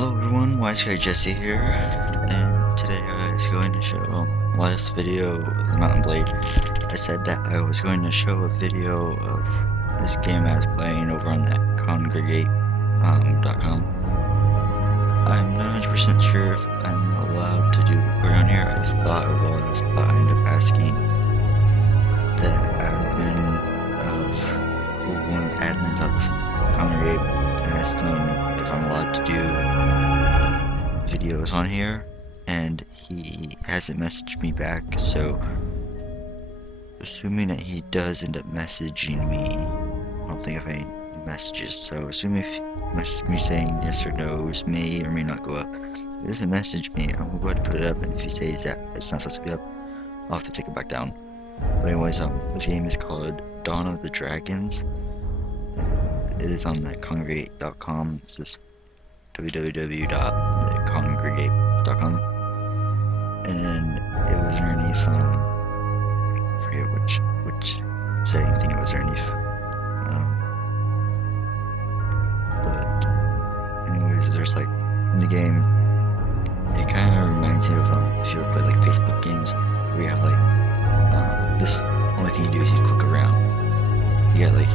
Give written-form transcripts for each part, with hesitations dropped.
Hello everyone, Wise Guy Jesse here, and today I was going to show last video of the Mountain Blade. I said that I was going to show a video of this game I was playing over on that Kongregate.com. I'm not 100% sure if I'm allowed to do record on here. I thought I was, but I ended up asking the admin of one of the admins of Kongregate, and asked them if I'm allowed to do videos on here, and he hasn't messaged me back, so assuming that he does end up messaging me, I don't think of any messages, so assuming if he messaged me saying yes or no's may or may not go up. If he doesn't message me, I'm going to go ahead and put it up, and if he says that it's not supposed to be up, I'll have to take it back down. But anyways, this game is called Dawn of the Dragons. It is on the Kongregate.com. This is www.thecongregate.com, and then it was underneath I forget which setting thing it was underneath, but anyways, there's like in the game, it kind of reminds me of if you ever play like Facebook games where you have like this only thing you do is you click around. You got like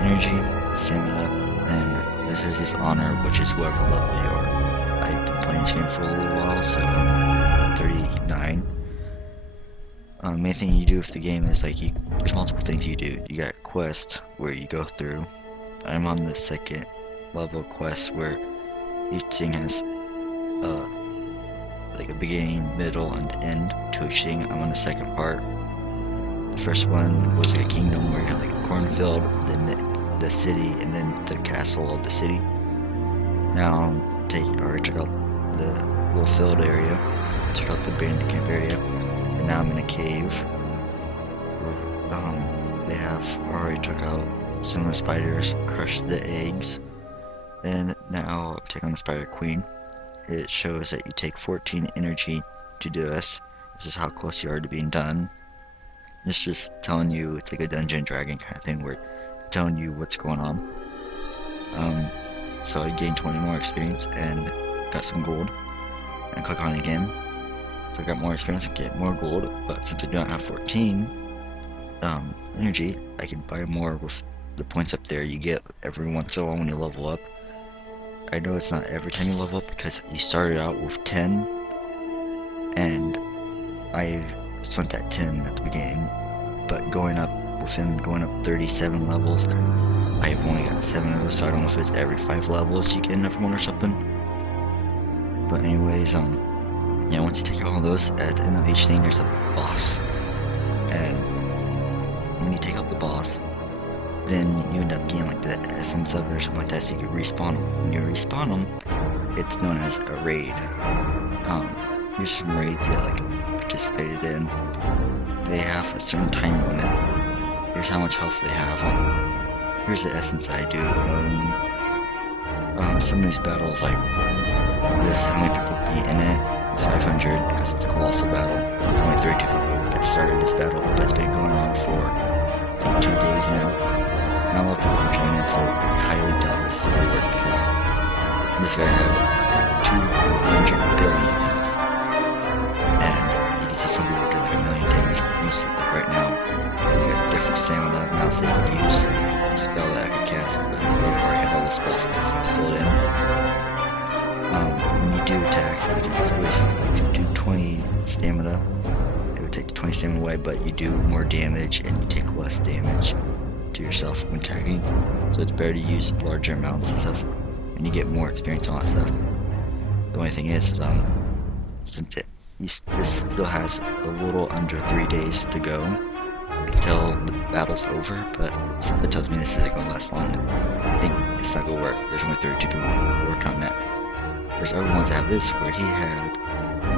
energy, stamina, and this is this honor, which is whatever level you are. I've been playing this game for a little while, so I'm 39. Main thing you do with the game is like there's multiple things you do. You got quests where you go through. I'm on the second level quest where each thing has like a beginning, middle, and end to each thing. I'm on the second part. The first one was like a kingdom where you had like a cornfield, then the city, and then the castle of the city. Now I already took out the little field area, took out the abandoned camp area, and now I'm in a cave. They have already took out some of the spiders, crushed the eggs, and now I'll take on the spider queen. It shows that you take 14 energy to do this. This is how close you are to being done. It's just telling you it's like a Dungeon Dragon kind of thing where telling you what's going on. So I gained 20 more experience and got some gold, and click on it again. So I got more experience and get more gold, but since I do not have 14 energy, I can buy more with the points up there you get every once in a while when you level up. I know it's not every time you level up because you started out with 10, and I spent that 10 at the beginning, but going up 37 levels, I've only got 7 of those, so I don't know if it's every 5 levels you get another one or something. But anyways, yeah, once you take all those, at the end of each thing there's a boss, and when you take out the boss, then you end up getting like the essence of it or something like that, so you can respawn them. When you respawn them, it's known as a raid. Here's some raids that like participated in. They have a certain time limit. Here's how much health they have. Here's the essence I do. Some of these battles, like this, how many people be in it? It's 500 because it's a colossal battle. There's only 32 people that started this battle, but it's been going on for I think 2 days now. Not a lot of people have joined it, so I highly doubt this is gonna work because this guy had 200 billion health, and you can see some people do like 1 million damage. Most of like right now, you got different stamina amounts that you can use. A spell that I could cast, but they've already had all the spell slots filled in. When you do attack, you can always do 20 stamina. It would take 20 stamina away, but you do more damage and you take less damage to yourself when attacking. So it's better to use larger amounts and stuff, and you get more experience on that stuff. The only thing is since this still has a little under 3 days to go until the battle's over, but something tells me this isn't going to last long. I think it's not going to work. There's only 32 people working on that. There's other ones that have this where he had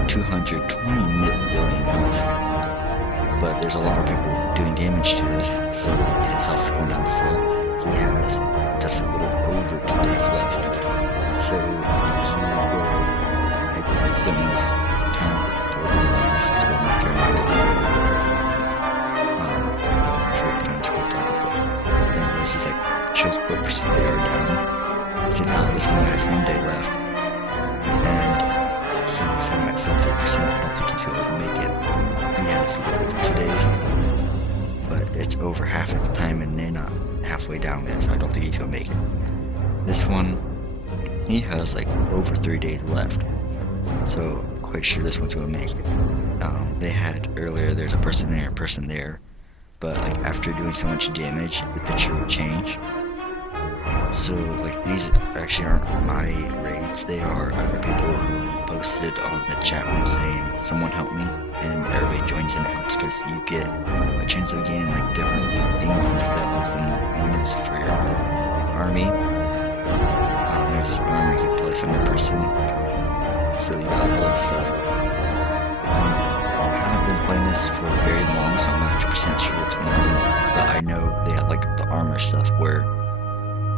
220 billion health, but there's a lot of people doing damage to this, so his health is going down still. He has just a little over 2 days left, so he will, I don't know this term, if it's going to make anyways, he's like, shows what percent they are down. So now this one has 1 day left. I said I'm at 73%. I don't think he's going to make it. He has a little over 2 days, but it's over half its time and they're not halfway down yet, so I don't think he's going to make it. This one, he has like over 3 days left, so I'm quite sure this one's going to make it. They had earlier, there's a person there, but like after doing so much damage, the picture would change. So like these actually aren't my raids, they are other people who posted on the chat room saying someone help me, and everybody joins in and helps because you get a chance of getting like different things and spells and units for your army. There's an army you can place on your person, so you got all this stuff. I haven't been playing this for very long, so I'm not 100% sure what's going on, but I know they have like the armor stuff where,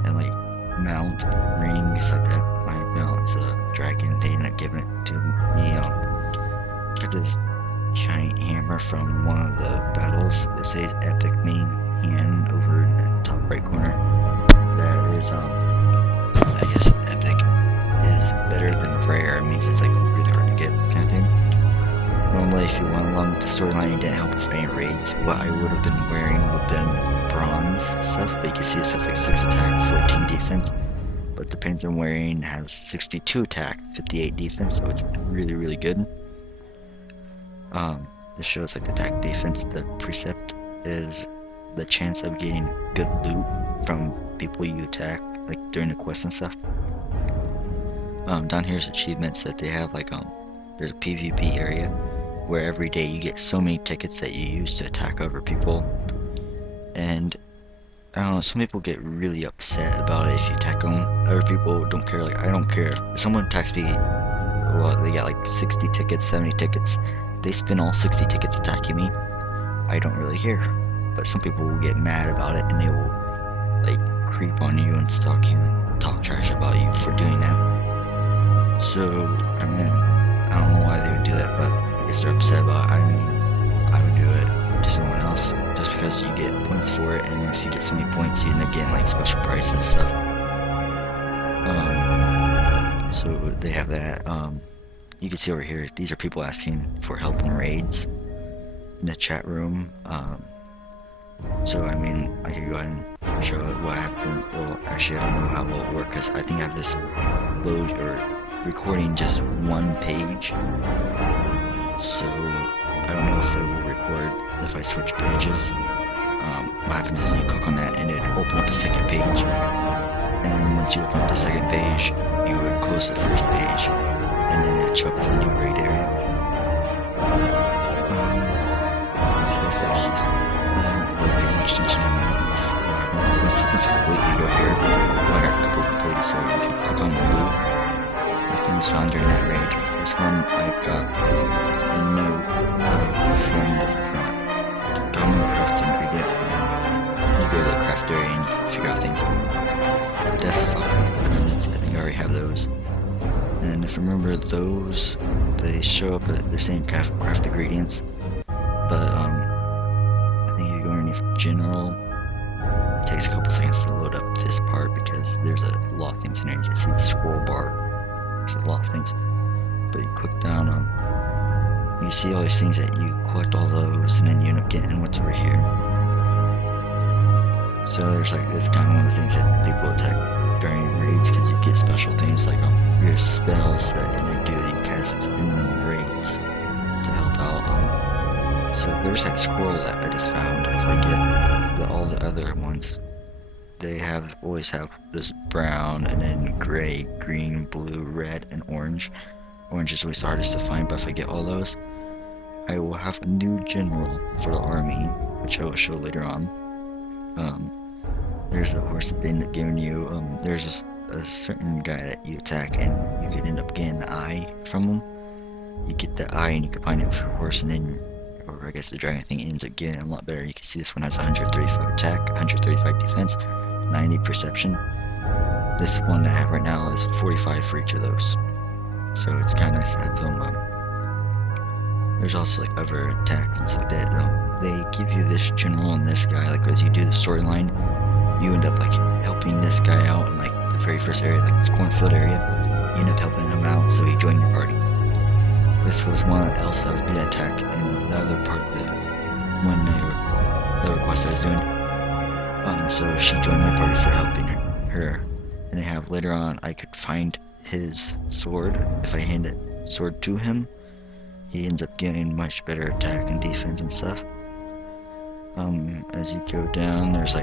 and like mount, rings like that. My mount is a dragon, they ended up giving it to me. Got this giant hammer from one of the battles that says epic main hand over in the top right corner. That is, I guess epic is better than rare. It means it's like really hard to get kind of thing. Normally, if you went along with the storyline, it didn't help with any raids. What I would have been wearing would have been bronze stuff, but you can see it says like 6 attack, 14 defense. But the pants I'm wearing has 62 attack, 58 defense, so it's really, really good. This shows like the attack defense. The precept is the chance of getting good loot from people you attack, like during the quests and stuff. Down here's achievements that they have, like there's a PvP area where every day you get so many tickets that you use to attack other people, and I don't know, some people get really upset about it if you attack them. Other people don't care. Like, I don't care. If someone attacks me, well, they got like 60 tickets, 70 tickets, they spend all 60 tickets attacking me, I don't really care. But some people will get mad about it and they will like creep on you and stalk you and talk trash about you for doing that. So, I mean, I don't know why they would do that, but I guess they're upset about it. I mean, I would do it to someone else just because you get points for it, and if you get so many points, you end up getting like special prices and stuff. So they have that. You can see over here, these are people asking for help in raids in the chat room. So I mean, I could go ahead and show what happened. Well, actually, I don't know how it will work because I think I have this load or recording just one page. So I don't know if it will record if I switch pages. What happens is you click on that and it will open up a second page. And then once you open up the second page, you would close the first page, and then it show up as a new raid area. Let's see if that keeps really paying much attention to me. Once it's complete, you go here. Well, I got a couple completed, so you can click on the loot. Things found during that raid. This one I got a note from the front. Common craft ingredient. You go to the craft area and you can figure out things. Deathstalk coordinates, I think I already have those. And if I remember, those, they show up at the same craft ingredients. But I think you go underneath general. It takes a couple seconds to load up this part because there's a lot of things in there. You can see the scroll bar. There's a lot of things. But you click down on, you see all these things that you collect all those, and then you end up getting what's over here. So there's like, this kind of one of the things that people attack during raids because you get special things like your spells that you do that you cast in the raids to help out. So there's that scroll that I just found. If I get all the other ones, they always have this brown and then gray, green, blue, red, and orange. Orange is always the hardest to find, but if I get all those, I will have a new general for the army, which I will show later on. There's a horse that they end up giving you. There's a certain guy that you attack, and you could end up getting an eye from him. You get the eye, and you can find it with your horse, and then, or I guess the dragon thing ends up getting a lot better. You can see this one has 135 attack, 135 defense, 90 perception. This one I have right now is 45 for each of those. So it's kind of nice to have them. There's also like other attacks and stuff like that. They give you this general and this guy, like as you do the storyline, you end up like helping this guy out in like the very first area, like the cornfield area. You end up helping him out, so he joined your party. This was one of the elves that was being attacked in the other part of the request I was doing. So she joined my party for helping her. And I have later on I could find his sword. If I hand it sword to him, he ends up getting much better attack and defense and stuff. As you go down, there's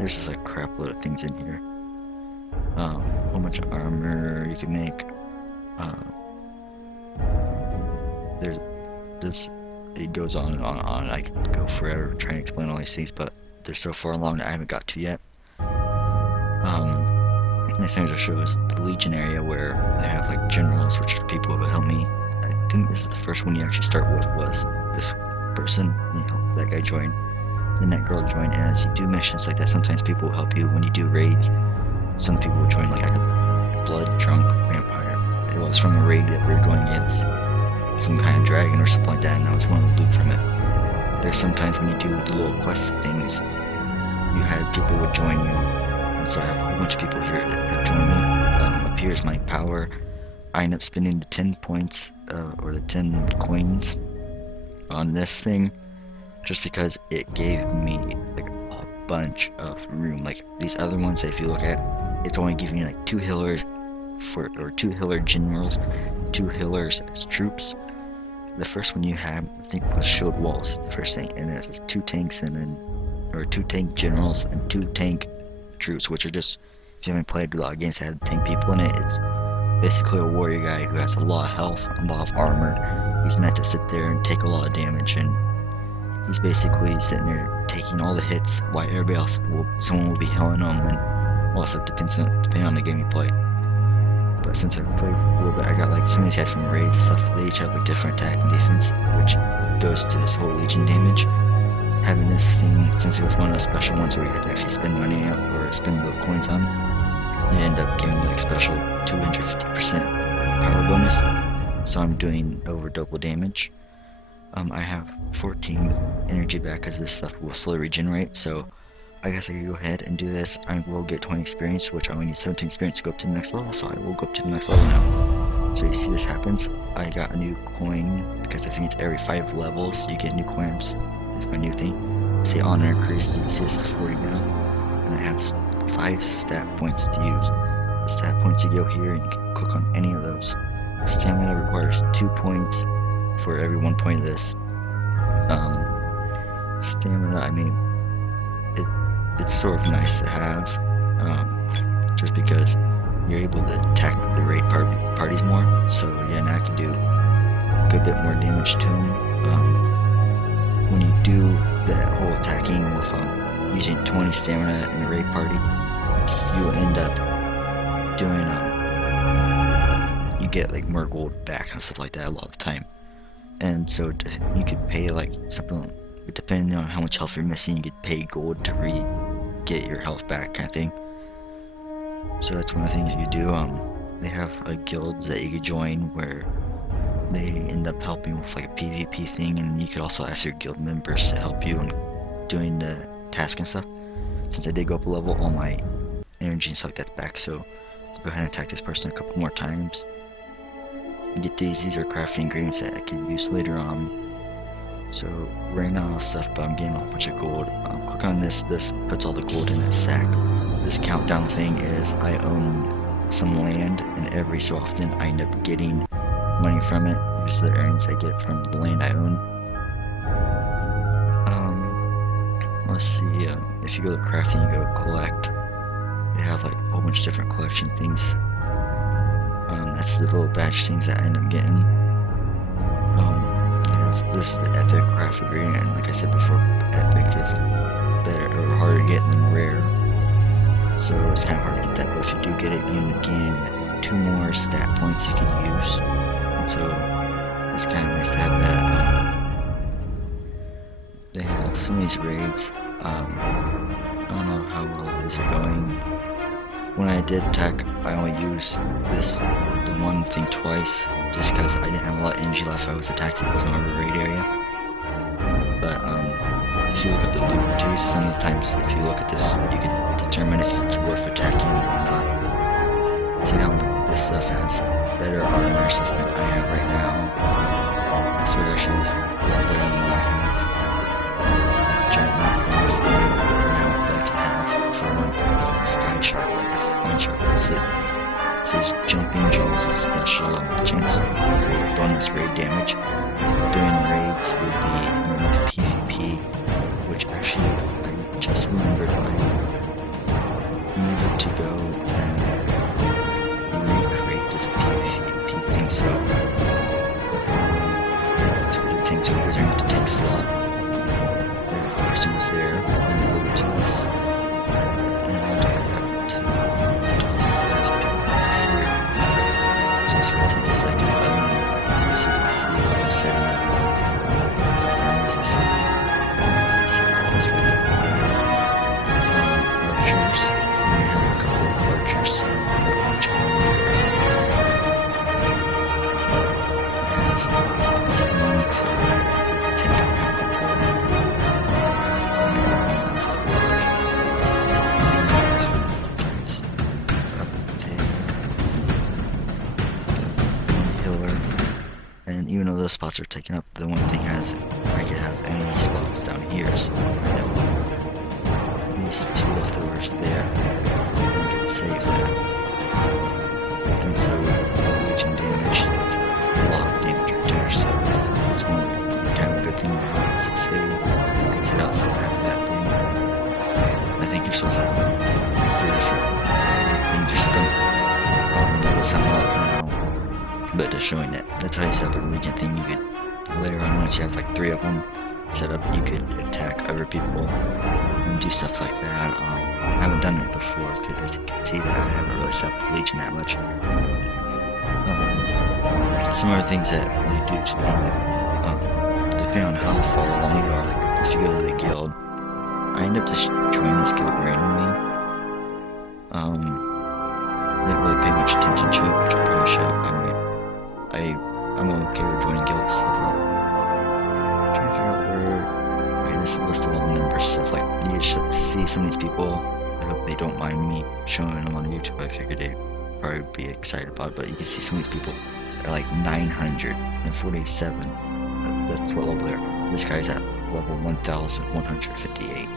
just like crap load of things in here. A whole bunch of armor you can make. There's this. It goes on and on and on. I could go forever trying to explain all these things, but they're so far along that I haven't got to yet. Next thing I'll show is the Legion area, where I have like generals, which are people who help me. I think this is the first one you actually start with, was this person, that guy joined, then that girl joined, and as you do missions like that, sometimes people will help you when you do raids. Some people will join, like a blood drunk vampire. It was from a raid that we were going against some kind of dragon or something like that, and I was wanting to loot from it. There's sometimes when you do the little quest things, you had people would join you, and so I have a whole bunch of people here that join me. Up here is my power. I end up spending the 10 points, or the 10 coins on this thing, just because it gave me like a bunch of room. Like these other ones, if you look at, it's only giving you like 2 healers or 2 healer generals, 2 healers as troops. The first one you had, I think, was shield walls, the first thing, and it's 2 tanks and then, or 2 tank generals and 2 tank troops, which are just, if you haven't played a lot of games that have tank people in it, it's basically a warrior guy who has a lot of health, a lot of armor. He's meant to sit there and take a lot of damage, and he's basically sitting there taking all the hits while everybody else someone will be healing him, and all stuff depending on the game you play. But since I've played a little bit, I got like some of these guys from raids and stuff. They each have like different attack and defense, which goes to this whole Legion damage. Having this thing, since it was one of those special ones where you had to actually spend money out or spend the coins on, you end up getting like special 250% power bonus. So I'm doing over double damage. I have 14 energy back because this stuff will slowly regenerate. So I guess I could go ahead and do this. I will get 20 experience, which I only need 17 experience to go up to the next level, so I will go up to the next level now. So you see this happens. I got a new coin, because I think it's every 5 levels you get new coins. It's my new thing. See honor increase, you can see this is 40 now. And I have 5 stat points to use. The stat points, you go here and you can click on any of those. Stamina requires 2 points for every 1 point of this. Stamina, I mean, it's sort of nice to have, just because you're able to attack the raid parties more. So yeah, now I can do a good bit more damage to them. When you do that whole attacking with using 20 stamina in a raid party, you will end up doing you get like more gold back and stuff like that a lot of the time. And so you could pay like something, depending on how much health you're missing, you could pay gold to get your health back, kind of thing. So that's one of the things you do. They have a guild that you could join where they end up helping with like a PvP thing, and you could also ask your guild members to help you in doing the task and stuff. Since I did go up a level, all my energy and stuff like that's back, so let's go ahead and attack this person a couple more times. Get these are crafting ingredients that I could use later on. So right now I have stuff, but I'm getting a whole bunch of gold. Click on this puts all the gold in a sack. This countdown thing is I own some land, and every so often I end up getting money from it. Here's the earnings I get from the land I own. Let's see, if you go to crafting, you go collect. They have like a whole bunch of different collection things. That's the little badge things that I end up getting. This is the epic craft ingredient, and like I said before, epic is better or harder to get than rare. So it's kind of hard to get that, but if you do get it, you end up gaining 2 more stat points you can use. And so it's kind of nice to have that. They have some of these raids. I don't know how well these are going. When I did attack, I only used the one thing twice, just because I didn't have a lot of energy left. I was attacking some of the raid area. But if you look at the loot trees, some of the times if you look at this, you can determine if it's worth attacking or not. See now this stuff has better armor stuff than I have right now. I swear I should have a lot better than what I have. That giant mount thing is the mount that I can have for one sky shark, like a spine shark. That's it. It says jumping jaws is special chance for bonus raid damage. Doing raids would be PvP, which actually I just remembered I needed to go and recreate this PvP thing, so the tank, so it goes into the tank slot. The person was there, and over to us, and I got to toss those people here. So it's gonna take a second, as you can see, I'm setting up cameras and stuff. So those guys up there. Archers. We have a couple of archers, so we're much this monk, so we take out people. Let's go look. Pillar. And even though those spots are taken up, the one thing has I can have any spots down here, so these two leftovers there. I can save that. And so Legion damage, that's a lot of damage right there, so it's one kind of a good thing to have. So say exit out, so I have that thing. I think you're supposed to have pretty sure you just don't notice how much now, but just showing it. That's how you set up a Legion thing. You could later on, once you have like 3 of them set up, you could attack other people and do stuff like that. I haven't done it before, because as you can see that I haven't really set up Legion that much. Some other things that you do to me, depending on how far along you are, like if you go to the guild, I end up just joining this guild randomly. I didn't really pay much attention to it, which I probably should. I'm okay with joining guilds and stuff. I'm trying to figure out where. Okay, this is a list of all the members, stuff like you should see some of these people. I hope they don't mind me showing them on YouTube. I figured they'd probably be excited about it, but you can see some of these people are like 947. That's what level they're. This guy's at level 1158.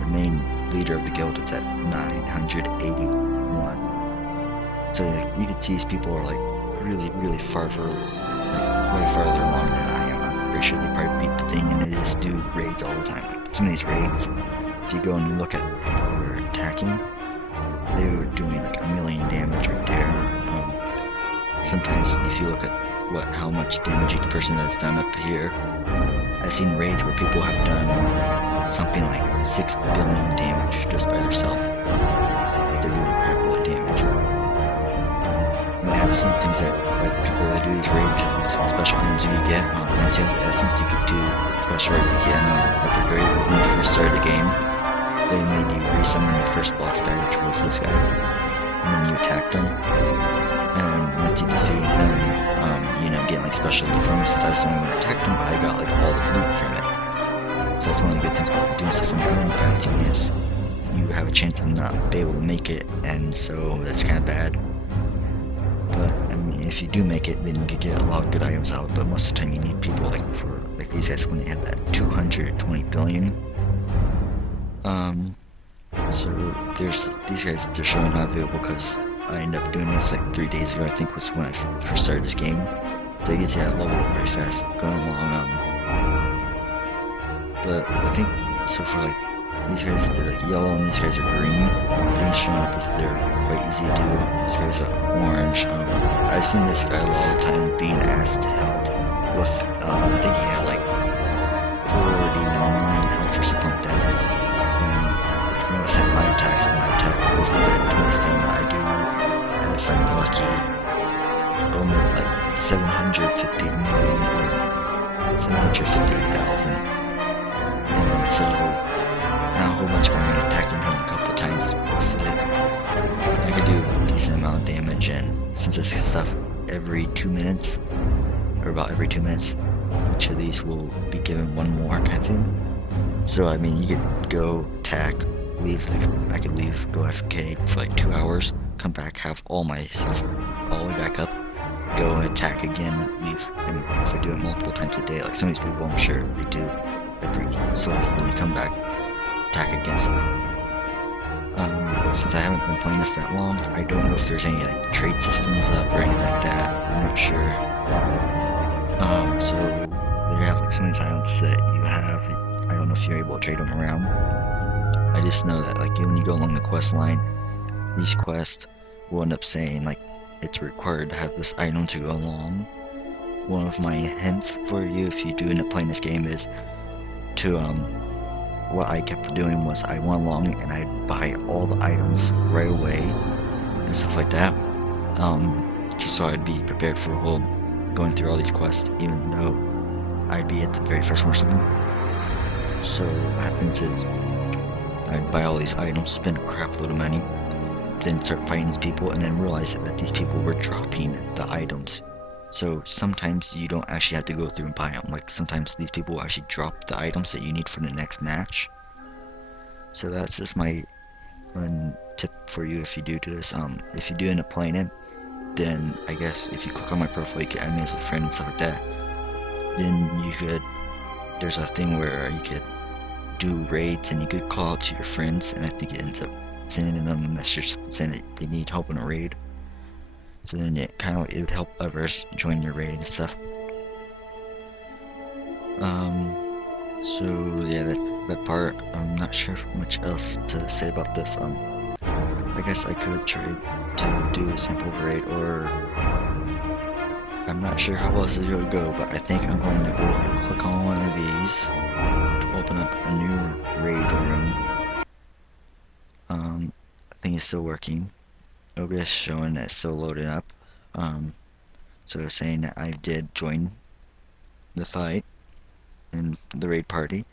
The main leader of the guild is at 981. So you can see these people are like really farther, like way farther along than I am. I'm pretty sure they probably beat the thing, and they just do raids all the time. Like some of these raids, if you go and you look at people who are attacking, they were doing like 1,000,000 damage right there. Sometimes if you look at how much damage each person has done up here, I've seen raids where people have done something like 6 billion damage just by themselves. Like they're doing a crap load of damage. And they have some things that, like people that do these raids, because there's some special items you can get. Once you have the essence, you could do special raids again. At the very when you first started the game, they made you resummon the first boss guy, which was this guy, and then you attacked him. And once you defeat him, get like special loot from him. Since I was the only one that attacked him, I got like all the loot from it. So that's one of the good things about doing stuff on your own. The bad thing is you have a chance of not being able to make it, and so that's kind of bad. But I mean, if you do make it, then you could get a lot of good items out. But most of the time, you need people like these guys when they had that 220 billion. So there's these guys. They're showing not available because I ended up doing this like 3 days ago. I think was when I first started this game. So you can see that level very fast going along. But I think so for like these guys, they're like yellow and these guys are green. Things showing up is they're quite easy to do. This guy's orange. I've seen this guy a lot of the time being asked to help with. I think he had like 49 health or something like that. And I notice that my attacks when I attack over that 20 stamina, I do. If I'm lucky, like 750 million or 750,000. And so now a whole bunch of women attacking him a couple times with it. I could do a decent amount of damage, and since this stuff every 2 minutes, or about every 2 minutes, each of these will be given one more kind of thing. So I mean, you could go attack, leave. I could leave, go AFK for like 2 hours, come back, have all my stuff all the way back up, go and attack again, leave, and if I do it multiple times a day, like some of these people I'm sure they do every so often, they come back, attack against them. Since I haven't been playing this that long, I don't know if there's any like trade systems up or anything like that. I'm not sure. So they have like some of these items that you have. I don't know if you're able to trade them around. I just know that like when you go along the quest line, these quests will end up saying like it's required to have this item to go along. One of my hints for you if you do end up playing this game is to what I kept doing was I went along and I'd buy all the items right away and stuff like that. So I'd be prepared for going through all these quests, even though I'd be at the very first most of them. So what happens is I'd buy all these items, spend a crap load of money, then start fighting these people, and then realize that these people were dropping the items. So sometimes you don't actually have to go through and buy them. Like sometimes these people will actually drop the items that you need for the next match. So that's just my one tip for you if you do this. If you do end up playing it, then I guess if you click on my profile, you can add me as a friend and stuff like that. Then you could, there's a thing where you could do raids and you could call out to your friends, and I think it ends up sending them a message saying that they need help in a raid. So then it would help others join your raid and stuff. So yeah, that's that part. I'm not sure much else to say about this. I guess I could try to do a sample of a raid, or I'm not sure how else it's gonna go, but I think I'm going to go and click on one of these to open up a new raid room. I think it's still working. OBS showing that it's still loading up. So it's saying that I did join the fight in the raid party.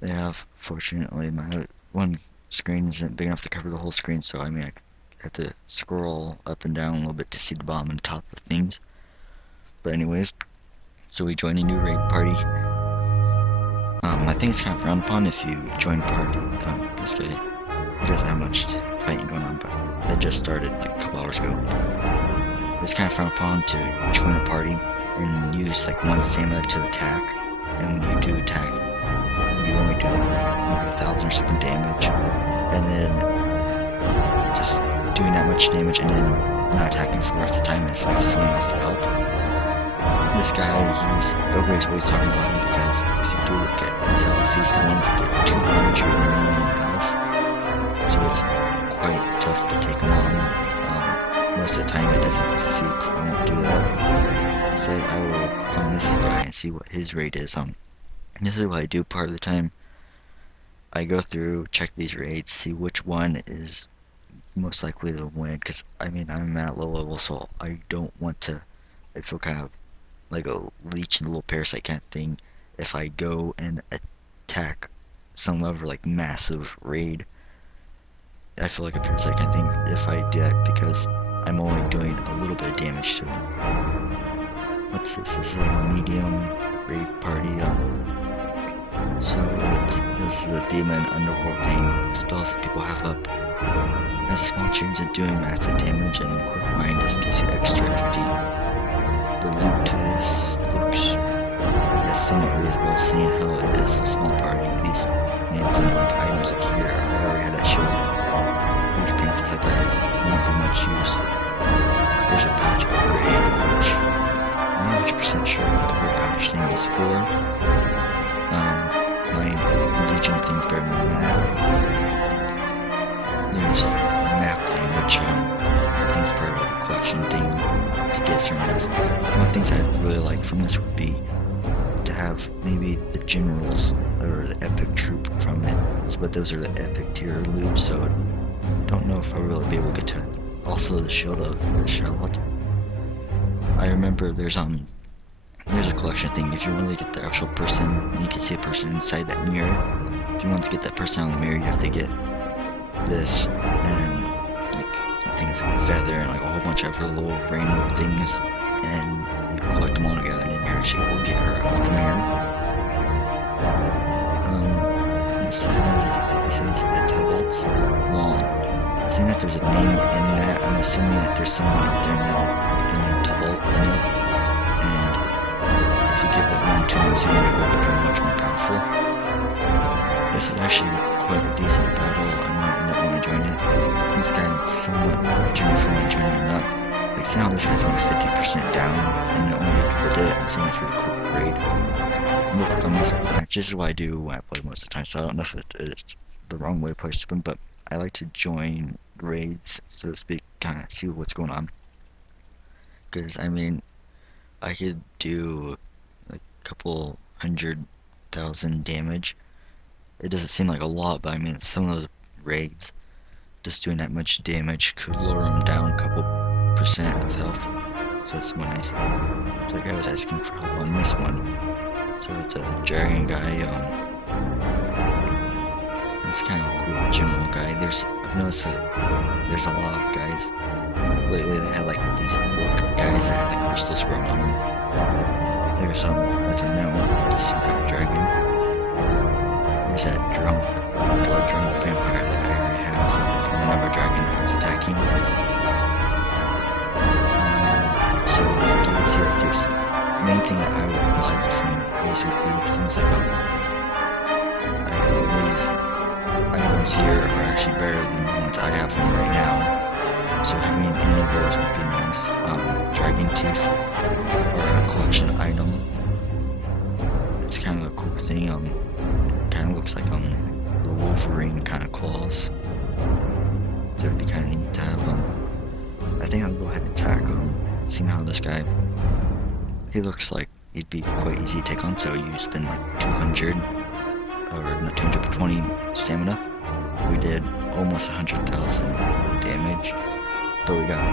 They have, fortunately, my one screen isn't big enough to cover the whole screen, so I mean I have to scroll up and down a little bit to see the bottom and top of things. But anyways, so we joined a new raid party. I think it's kind of frowned upon if you join party. This guy, he doesn't have much fighting going on, but that just started like a couple hours ago. But it's kind of frowned upon to join a party and use like one stamina to attack, and when you do attack, you only do like maybe 1,000 or something damage, and then just doing that much damage and then not attacking for the rest of the time and expecting someone else to help. This guy, everybody's always talking about him because if you do look at his health, he's the one to get 200 million health, so it's quite tough to take him on. Most of the time it doesn't succeed, so I won't do that. Instead, I will click on this guy and see what his rate is. This is what I do part of the time. I go through, check these rates, see which one is most likely to win, because I mean I'm at low level, so I don't want to, I feel kind of like a leech and a little parasite kind of thing if I go and attack some other like massive raid. I feel like a parasite kind of thing if I do that, because I'm only doing a little bit of damage to him. What's this? This is a medium raid party. So this is a demon underworld thing. Spells that people have up has a small chance of doing massive damage, and quick mind just gives you extra XP. The loot to this looks, I guess, somewhat reasonable, seeing how it is a small party. These names and like items like here, I already had that shield. These pinks type that won't be much use. There's a pouch upgrade, which I'm not 100% sure what the whole pouch thing is for. My Legion thing's better than that. There's a map thing, which I think is part of the collection thing to get certain items. One of the things I'd really like from this would be to have maybe the generals or the epic troop from it. But those are the epic tier loot, so I don't know if I'll really be able to get to it. Also the shield of the Charlotte. I remember there's a collection thing. If you want to get the actual person, you can see a person inside that mirror. If you want to get that person on the mirror, you have to get this, and like I think it's like a feather and like a whole bunch of other little random things, and you collect them all together, and then you actually will get her out of the mirror. It says the Tybalt's Wand. seeing that there's a name in that, I'm assuming that there's someone out there now with the name Tavolt in it. And if you give that one to him, assuming it will become much more powerful. This is actually quite a decent battle. I might end up wanting to join it. This guy is somewhat determined for me to join it or not. Like, see how this guy's almost 50% down, and the only people did it. I'm assuming it's gonna be a quick raid. I'm gonna click on this match. This is what I do when I play most of the time, so I don't know if it's the wrong way to play Stupid, but I like to join raids, so to speak, kind of see what's going on. Because, I mean, I could do like a couple 100,000 damage. It doesn't seem like a lot, but I mean, some of those raids, just doing that much damage could lower them down a couple % of health. So it's somewhat nice. So like I was asking for help on this one. So it's a dragon guy. It's kind of a cool general guy. I've noticed that there's a lot of guys lately that have like these orc guys that have like crystal scroll on them. There's that's a mount. That's some kind of dragon. There's that blood drunk vampire that I already have from another dragon that was attacking. So you can see that there's the main thing that I would like from these would be things like I believe items here are actually better than the ones I have on right now. So having any of those would be nice. Dragon teeth or a collection item. It's kind of a cool thing. Kind of looks like the Wolverine kind of claws. That would be kind of neat to have. I think I'll go ahead and attack seeing how this guy. He looks like he'd be quite easy to take on. So you spend like 200 or not 200 but 20 stamina. We did almost 100,000 damage, but we got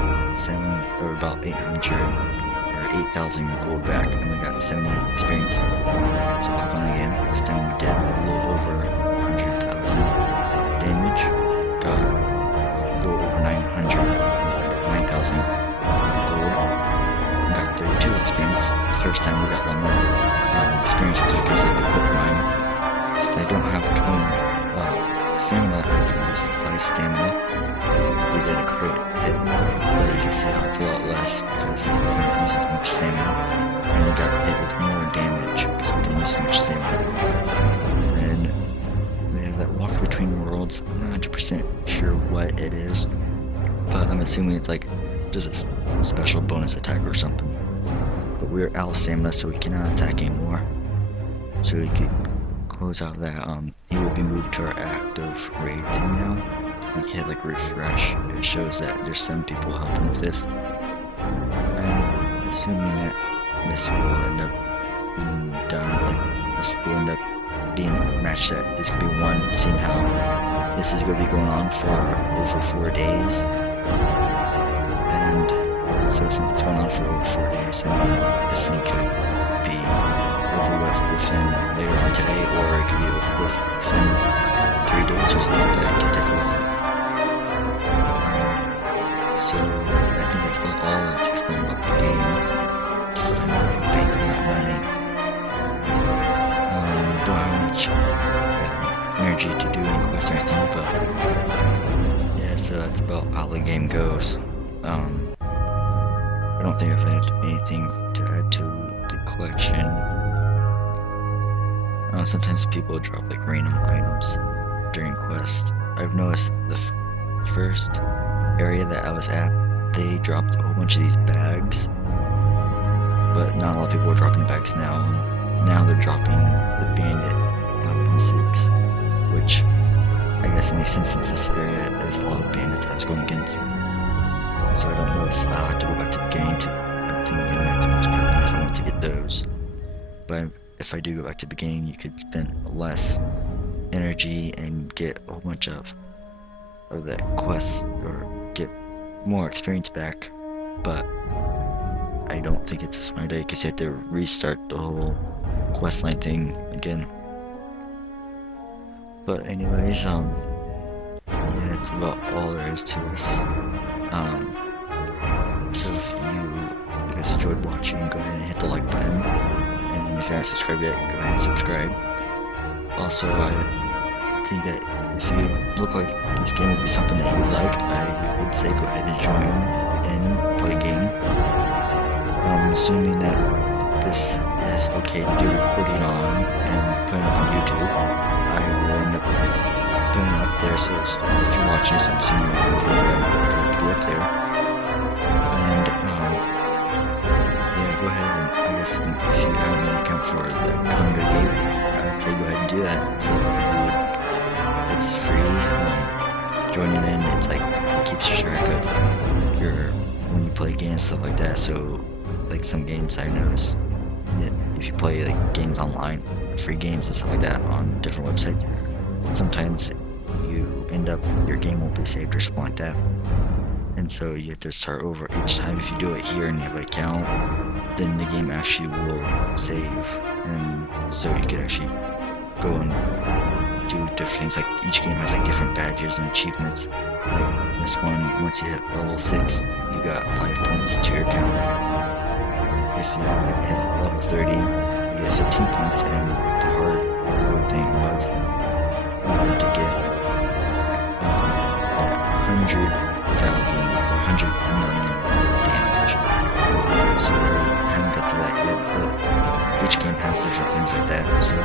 about 800 or 8,000 gold back, and we got 70 experience. So click on it again. This time we did a little over 100,000 damage. Got a little over 9,000 gold. We got 32 experience. The first time we got lumber. Experience was because of the quick mine. Since I don't have 20 stamina, I can use 5 stamina. We did a crit hit, but you can see how it's a lot less because it's not using much stamina. And we got hit with more damage because we didn't use much stamina. And they have that walk between worlds. I'm not 100% sure what it is, but I'm assuming it's like just a special bonus attack or something. But we're out of stamina, so we cannot attack anymore. So we could close out that. He will be moved to our active raid thing now. You can hit like refresh. It shows that there's 7 people helping with this. I'm assuming that this will end up being done. Like this will end up being a match that is gonna be won. Seeing how this is gonna be going on for over 4 days. And so since it's going on for over 4 days, I mean, this thing could be over with within later on today, or it could be over with within 3 days or something like that. It could take a while. So I think that's about all I have to explain about the game. Bank on that money. Don't have much energy to do any quests or anything, but yeah, so that's about how the game goes. I don't think I've had anything to add to the collection. Sometimes people drop like random items during quests. I've noticed the first area that I was at, they dropped a whole bunch of these bags, but not a lot of people are dropping bags now. Now they're dropping the bandit insights, which I guess it makes sense since this area is a lot of bandits I was going against. So I don't know if I'll have to go back to the beginning to, I think I'm gonna have to much power if I want to get those. But if I do go back to the beginning, you could spend less energy and get a whole bunch of that quest, or get more experience back. But I don't think it's a smart idea because you have to restart the whole questline thing again. But anyways, yeah, that's about all there is to this. So if you guys enjoyed watching, go ahead and hit the like button, and if you haven't subscribed yet, go ahead and subscribe. Also, I think that if you look like this game would be something that you like, I would say go ahead and join and play a game. Assuming that this is okay to do recording on and putting it on YouTube, I will end up putting it up there. So if you're watching this, I'm assuming you're okay to be up there. And yeah, go ahead and I guess if you have an account for the Congregate, I would say go ahead and do that. So it's free. Joining in, it's like it keeps track of your when you play games, stuff like that. So like some games I noticed, if you play like games online, free games and stuff like that on different websites, sometimes you end up your game won't be saved or something like that, and so you have to start over each time. If you do it here and you have an account, then the game actually will save, and so you could actually go and do different things. Like each game has like different badges and achievements. Like this one, once you hit level 6, you got 5 points to your account. If you hit level 30, you get 15 points, and the hard thing was you had to get 100 million damage. So I haven't got to that yet, but each game has different things like that. So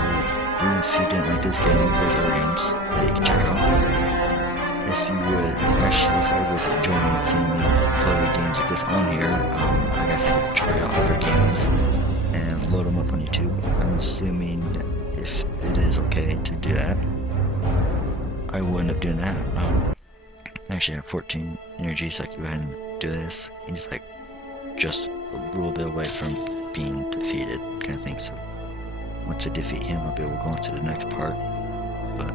even if you didn't like this game, there's other games that you can check out. If you would, actually, if I was enjoying seeing me play games like this on here, I guess I could try out other games and load them up on YouTube. I'm assuming if it is okay to do that, I will end up doing that. Actually, I have 14 energy, so I can go ahead and do this. He's like just a little bit away from being defeated, kind of thing. So once I defeat him, I'll be able to go on to the next part. But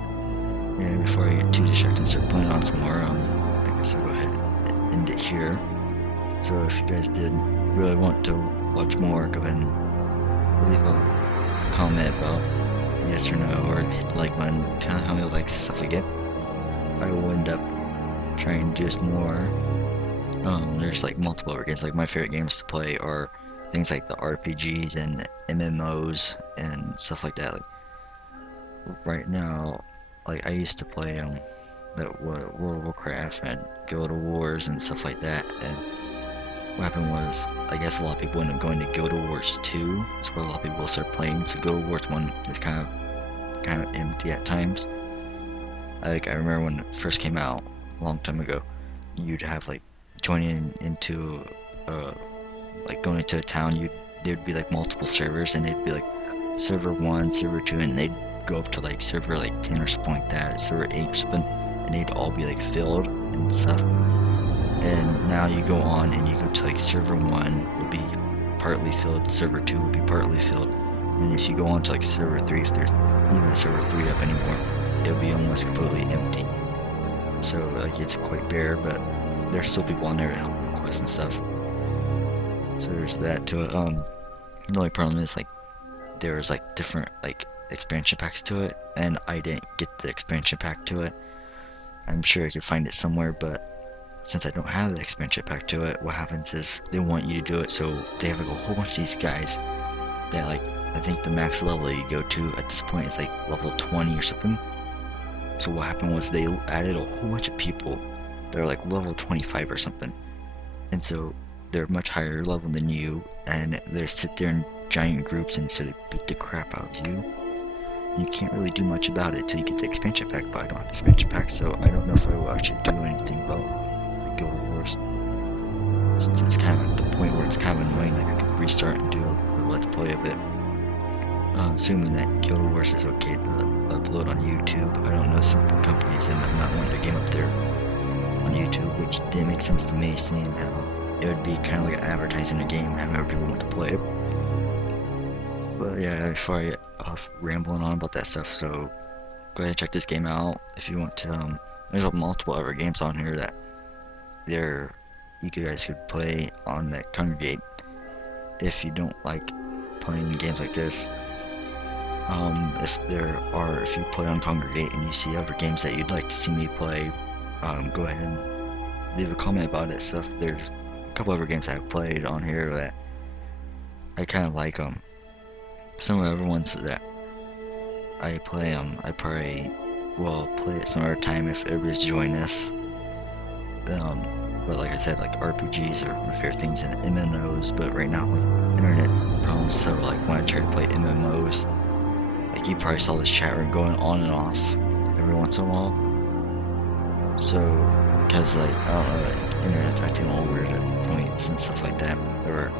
yeah, before I get too distracted and start playing on some more, I guess I'll go ahead and end it here. So if you guys did really want to watch more, go ahead and leave a comment about yes or no, or hit the like button, kind of how many likes and stuff I get. I will end up trying to do more. There's like multiple other games. Like my favorite games to play are things like the RPGs and MMOs and stuff like that. Like right now, like I used to play that World of Warcraft and Guild Wars and stuff like that. And what happened was, I guess a lot of people end up going to Guild Wars 2. That's where a lot of people start playing. So Guild Wars 1 is kind of empty at times. I remember when it first came out a long time ago, you'd have like joining into like going into a town, there'd be like multiple servers, and they'd be like server 1, server 2, and they'd go up to like server like 10 or something like that, server 8 or something, and they'd all be like filled and stuff. And now you go on and you go to like server 1 will be partly filled, server 2 will be partly filled, and if you go on to like server 3, if there's even a server 3 up anymore, it'll be almost completely empty. So like it's quite bare, but there's still people on there to help request and stuff. So there's that to it. The only problem is like there's like different like expansion packs to it, and I didn't get the expansion pack to it. I'm sure I could find it somewhere, but since I don't have the expansion pack to it, what happens is they want you to do it, so they have like a whole bunch of these guys that like, I think the max level you go to at this point is like level 20 or something. So what happened was they added a whole bunch of people that are like level 25 or something, and so they're much higher level than you, and they sit there in giant groups, and so they beat the crap out of you. You can't really do much about it till you get the expansion pack, but I don't have the expansion pack, so I don't know if I will actually do anything about like Guild Wars, since it's kind of at the point where it's kind of annoying. Like I could restart and do a let's play of it. Assuming that Guild Wars is okay to upload on YouTube. I don't know, some companies end up not wanting their game up there on YouTube, which didn't make sense to me, seeing how it would be kind of like advertising a game, having other people want to play it. But yeah, before I get off rambling on about that stuff, so go ahead and check this game out if you want to. There's multiple other games on here that you guys could play on that Congregate if you don't like playing games like this. If you play on Congregate and you see other games that you'd like to see me play, go ahead and leave a comment about it. Stuff. There's a couple other games I've played on here that I kind of like. Some of the other ones that I play, I probably we'll play it some other time if everybody's join us. But like I said, like RPGs are my favorite things and MMOs. But right now with internet problems, so like when I try to play MMOs, like you probably saw this chat room going on and off every once in a while. So, because like I don't know, the internet's acting all weird at points and stuff like that, or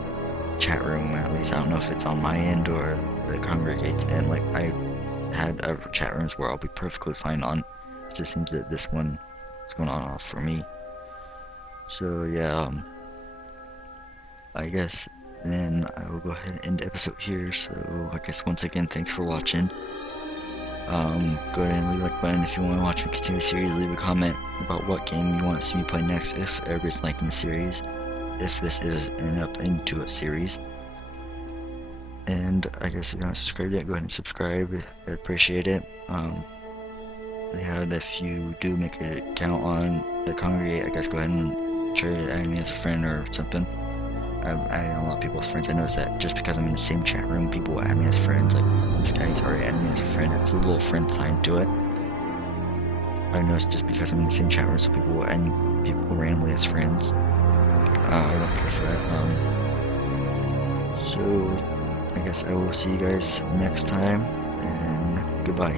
chat room at least. I don't know if it's on my end or the congregate's end. Like I had other chat rooms where I'll be perfectly fine on. It just seems that this one is going on and off for me. So yeah, I guess then I will go ahead and end the episode here. So I guess once again, thanks for watching. Go ahead and leave a like button if you want to watch me continue the series. Leave a comment about what game you want to see me play next if everybody's liking the series. If this is end up into a series. And I guess if you haven't subscribed yet, go ahead and subscribe. I'd appreciate it. If you do make an account on the Congregate, I guess go ahead and try to add me as a friend or something. I've added a lot of people as friends. I noticed that just because I'm in the same chat room, people will add me as friends. Like, this guy's already added me as a friend. It's a little friend sign to it. I noticed just because I'm in the same chat room, so people will add people randomly as friends. I don't care for that. So I guess I will see you guys next time, and goodbye.